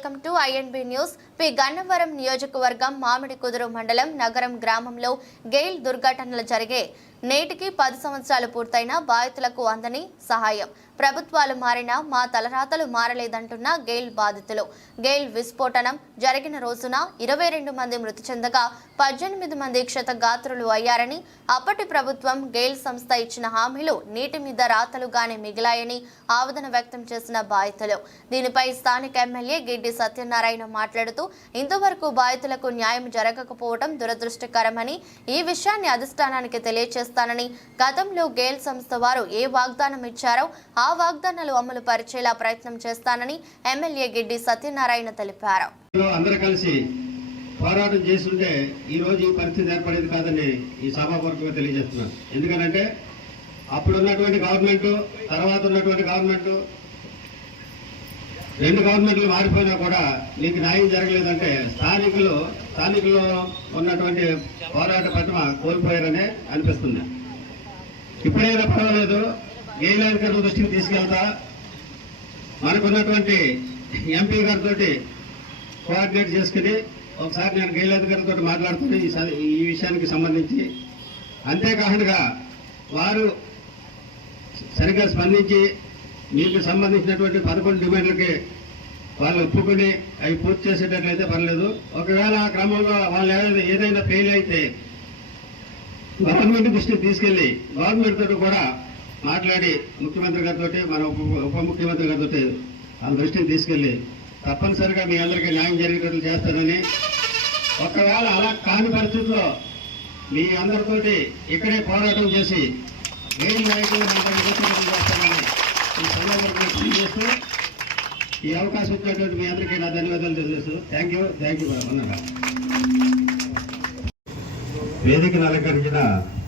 Welcome to INB news P. Gannavaram నియోజకవర్గం మామిడి కుదురు మండలం నగరం గ్రామంలో గెయిల్ దుర్ఘటనలు జరిగే నేటికి పది సంవత్సరాలు పూర్తయిన బాధితులకు అందని సహాయం. ప్రభుత్వాలు మారినా మా తలరాతలు మారలేదంటున్న గెయిల్ బాధితులు. గెయిల్ విస్ఫోటనం జరిగిన రోజున ఇరవై రెండు మంది మృతి చెందగా పద్దెనిమిది మంది క్షతగాత్రులు అయ్యారని అప్పటి ప్రభుత్వం గెయిల్ సంస్థ ఇచ్చిన హామీలు నీటి మీద రాతలుగానే మిగిలాయని ఆవేదన వ్యక్తం చేసిన బాధితులు. దీనిపై స్థానిక ఎమ్మెల్యే గిడ్డి సత్యనారాయణ మాట్లాడుతూ ఇంతవరకు బాధితులకు న్యాయం జరగకపోవడం దురదృష్టకరమని ఈ విషయాన్ని అధిష్టానానికి చేస్తానని గతంలో గేల్ సంస్థ వారు ఏ వాగ్దానం ఇచ్చారో ఆ వాగ్దానాలు అమలు పరిచేలా ప్రయత్నం చేస్తానని ఎమ్మెల్యే గిడ్డి సత్యనారాయణ తెలిపారు. అందరూ కలిసి పోరాటం చేస్తుంటే ఈ రోజు ఈ పరిస్థితి ఏర్పడేది కాదని ఈ సభాపూర్వకంగా తెలియజేస్తున్నాను. ఎందుకనంటే అప్పుడున్నటువంటి గవర్నమెంట్ తర్వాత ఉన్నటువంటి గవర్నమెంట్ రెండు గవర్నమెంట్లు మారిపోయినా కూడా నీకు న్యాయం జరగలేదంటే స్థానికులు స్థానికులు ఉన్నటువంటి పోరాట పట్ల కోల్పోయారనే అనిపిస్తుంది. ఇప్పుడైనా పర్వాలేదు గేలాధికారుల దృష్టికి తీసుకెళ్తా. మనకున్నటువంటి ఎంపీ గారితో కోఆర్డినేట్ చేసుకుని ఒకసారి నేను గైలాధికారితో మాట్లాడుతుని ఈ ఈ విషయానికి సంబంధించి. అంతేకాకుండా వారు సరిగ్గా స్పందించి మీకు సంబంధించినటువంటి పదకొండు డిమాండ్లకి వాళ్ళు ఒప్పుకొని అవి పూర్తి చేసేటట్లయితే పర్లేదు. ఒకవేళ ఆ క్రమంలో వాళ్ళు ఏదైనా ఏదైనా ఫెయిల్ అయితే గవర్నమెంట్ దృష్టికి తీసుకెళ్ళి గవర్నమెంట్ తోటి కూడా మాట్లాడి ముఖ్యమంత్రి గారితో మన ఉప ముఖ్యమంత్రి గారితో ఆ దృష్టిని తీసుకెళ్ళి తప్పనిసరిగా మీ అందరికీ న్యాయం జరిగేటట్లు చేస్తానని ఒకవేళ అలా కాని పరిస్థితుల్లో మీ అందరితోటి ఇక్కడే పోరాటం చేసి వేడి నాయకులు చేస్తానని ఈ తెలియజేస్తూ ఈ అవకాశం ఇచ్చినటువంటి మీ అందరికీ నా ధన్యవాదాలు తెలియజేస్తూ థ్యాంక్ యూ థ్యాంక్ యూ అన్నారా వేదికను అలంకరించిన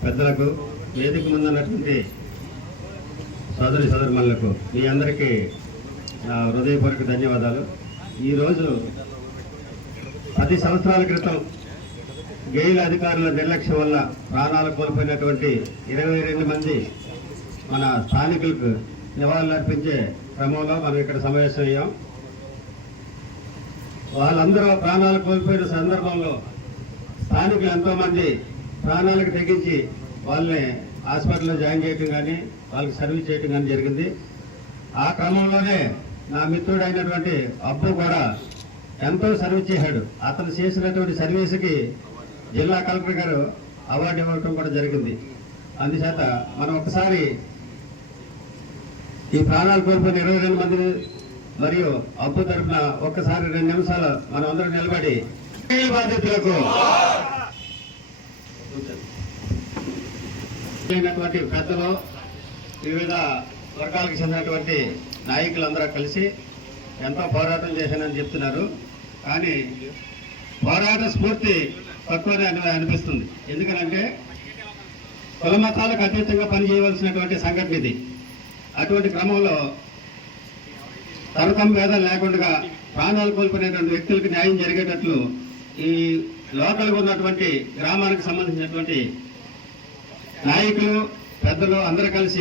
పెద్దలకు వేదిక ముందు ఉన్నటువంటి సోదరి సోదరుమణులకు మీ అందరికీ నా హృదయపూర్వక ధన్యవాదాలు. ఈరోజు పది సంవత్సరాల క్రితం గెయిల్ అధికారుల నిర్లక్ష్యం వల్ల ప్రాణాలు కోల్పోయినటువంటి ఇరవై రెండు మంది మన స్థానికులకు నివాళులర్పించే క్రమంలో మనం ఇక్కడ సమావేశమయ్యాం. వాళ్ళందరూ ప్రాణాలు కోల్పోయిన సందర్భంలో స్థానికులు ఎంతోమంది ప్రాణాలకు తెగించి వాళ్ళని హాస్పిటల్లో జాయిన్ చేయడం కానీ వాళ్ళకి సర్వీస్ చేయడం కానీ జరిగింది. ఆ క్రమంలోనే నా మిత్రుడు అయినటువంటి అబ్బు కూడా ఎంతో సర్వీస్ చేశాడు. అతను చేసినటువంటి సర్వీస్కి జిల్లా కలెక్టర్ గారు అవార్డు ఇవ్వడం కూడా జరిగింది. అందుచేత మనం ఒకసారి ఈ ప్రాణాలు కోల్పోయిన ఇరవై రెండు మంది మరియు అప్పు తరఫున ఒక్కసారి రెండు నిమిషాలు మనం అందరం నిలబడి బాధితులకు అయినటువంటి పెద్దలు వివిధ వర్గాలకు చెందినటువంటి నాయకులందరూ కలిసి ఎంతో పోరాటం చేశానని చెప్తున్నారు. కానీ పోరాట స్ఫూర్తి తక్కువనే అని అనిపిస్తుంది. ఎందుకనంటే కుల మతాలకు అతీతంగా పనిచేయవలసినటువంటి సంఘటన ఇది. అటువంటి క్రమంలో తరతమ భేదం లేకుండా ప్రాణాలు కోల్పోయినటువంటి వ్యక్తులకు న్యాయం జరిగేటట్లు ఈ లోకల్గా ఉన్నటువంటి గ్రామానికి సంబంధించినటువంటి నాయకులు పెద్దలు అందరూ కలిసి